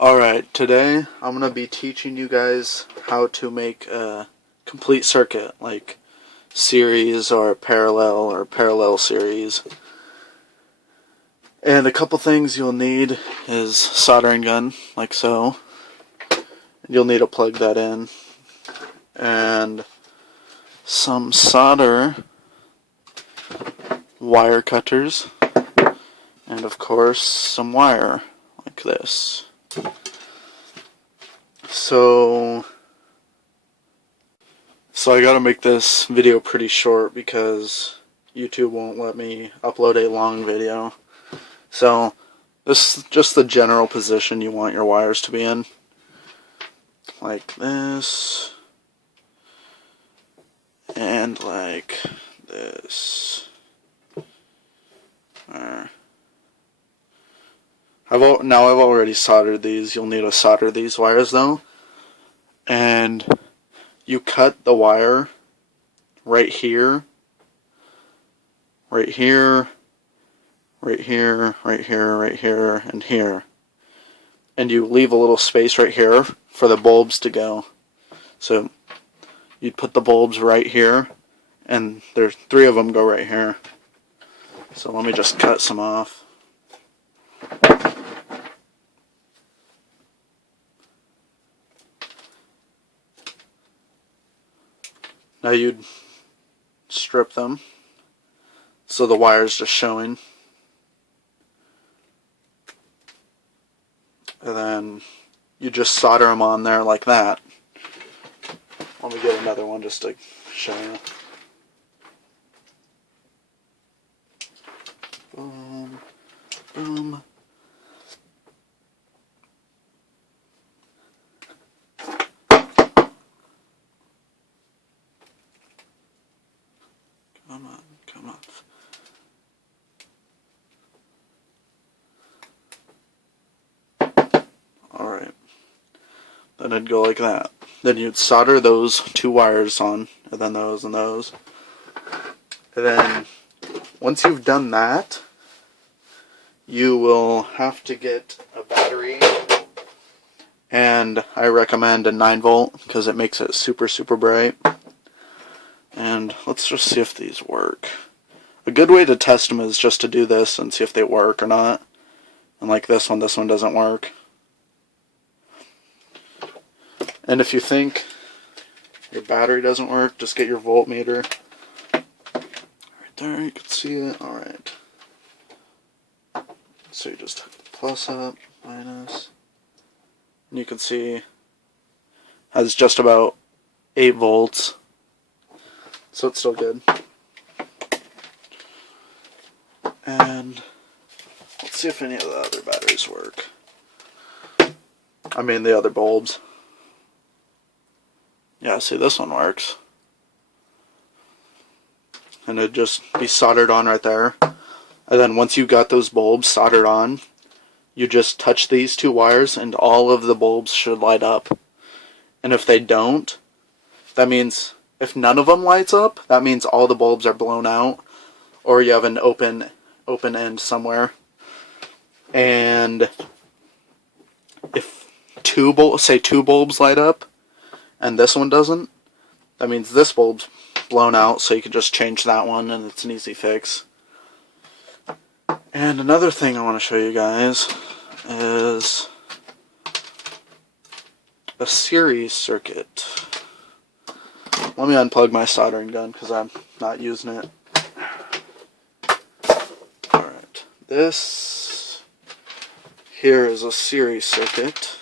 Alright, today I'm going to be teaching you guys how to make a complete circuit, like series or parallel series. And a couple things you'll need is soldering gun, like so. You'll need to plug that in. And some solder wire cutters. And of course, some wire, like this. So I gotta make this video pretty short because YouTube won't let me upload a long video. So this is just the general position you want your wires to be in. Like this. And like this. I've already soldered these. You'll need to solder these wires though. And you cut the wire right here, right here, right here, right here, right here, and here. And you leave a little space right here for the bulbs to go. So you'd put the bulbs right here, and there's 3 of them go right here. So let me just cut some off. Now you'd strip them so the wire's just showing. And then you just solder them on there like that. Let me get another one just to show you. Boom, boom. Come on, come on. Alright. Then it'd go like that. Then you'd solder those 2 wires on, and then those and those. And then, once you've done that, you will have to get a battery. And I recommend a 9-volt, because it makes it super, super bright. And let's just see if these work. A good way to test them is just to do this and see if they work or not. And like this one doesn't work. And if you think your battery doesn't work, just get your voltmeter. Right there, you can see it. Alright. So you just hook the plus up, minus. And you can see it has just about 8 volts. So it's still good. And let's see if any of the other batteries work. I mean the other bulbs. Yeah, see, this one works. And it'd just be soldered on right there. And then once you got those bulbs soldered on, you just touch these 2 wires and all of the bulbs should light up. And if they don't, that means if none of them lights up, that means all the bulbs are blown out, or you have an open end somewhere. And if 2 bulbs light up, and this one doesn't, that means this bulb's blown out, so you can just change that one, and it's an easy fix. And another thing I want to show you guys is a series circuit. Let me unplug my soldering gun because I'm not using it. Alright, this here is a series circuit.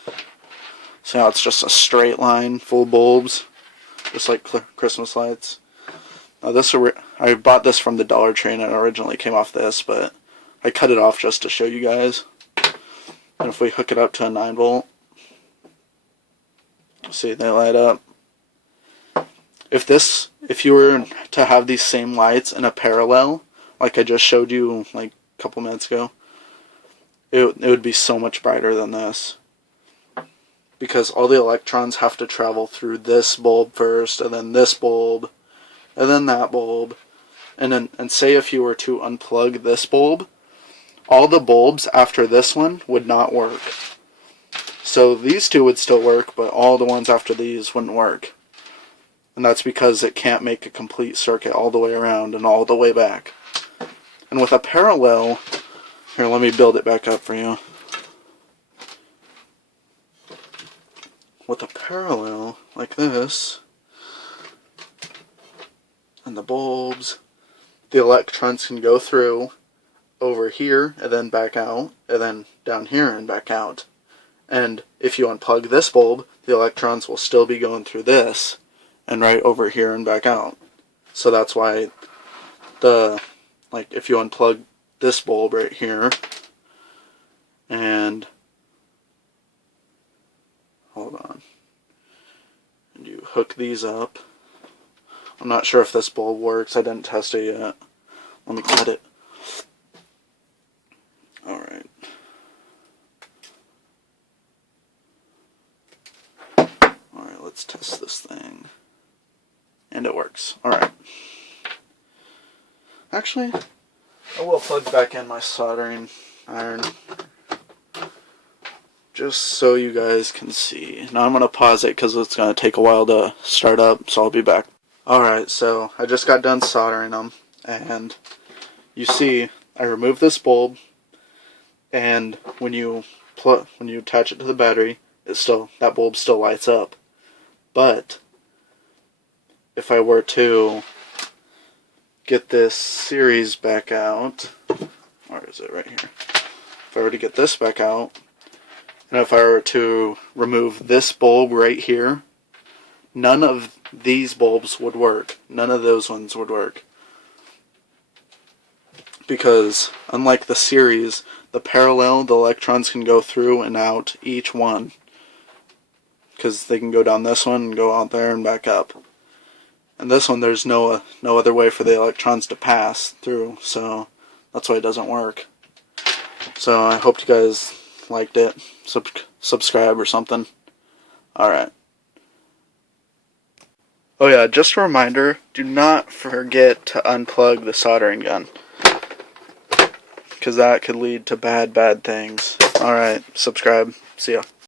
So now it's just a straight line, full bulbs, just like Christmas lights. Now I bought this from the Dollar Tree and it originally came off this, but I cut it off just to show you guys. And if we hook it up to a 9-volt, see, they light up. If you were to have these same lights in a parallel, like I just showed you like a couple minutes ago, it would be so much brighter than this. Because all the electrons have to travel through this bulb first, and then this bulb, and then that bulb. And say if you were to unplug this bulb, all the bulbs after this one would not work. So these two would still work, but all the ones after these wouldn't work. And that's because it can't make a complete circuit all the way around and all the way back. And with a parallel, here, let me build it back up for you. With a parallel like this, and the bulbs, the electrons can go through over here and then back out, and then down here and back out. And if you unplug this bulb, the electrons will still be going through this and right over here and back out. So that's why if you unplug this bulb right here and hold on, and you hook these up. I'm not sure if this bulb works. I didn't test it yet. Let me cut it. Alright. Alright, let's test this thing. And it works. Alright. Actually, I will plug back in my soldering iron, just so you guys can see. Now I'm going to pause it because it's going to take a while to start up, so I'll be back. Alright, so I just got done soldering them, and you see I removed this bulb, and when you attach it to the battery, that bulb still lights up. But if I were to get this series back out, where is it? Right here. If I were to get this back out, and if I were to remove this bulb right here, none of these bulbs would work. None of those ones would work. Because unlike the series, the parallel, the electrons can go through and out each one. Because they can go down this one and go out there and back up. And this one, there's no other way for the electrons to pass through, so that's why it doesn't work. So I hope you guys liked it. Subscribe or something. Alright. Oh yeah, just a reminder, do not forget to unplug the soldering gun, because that could lead to bad things. Alright, subscribe. See ya.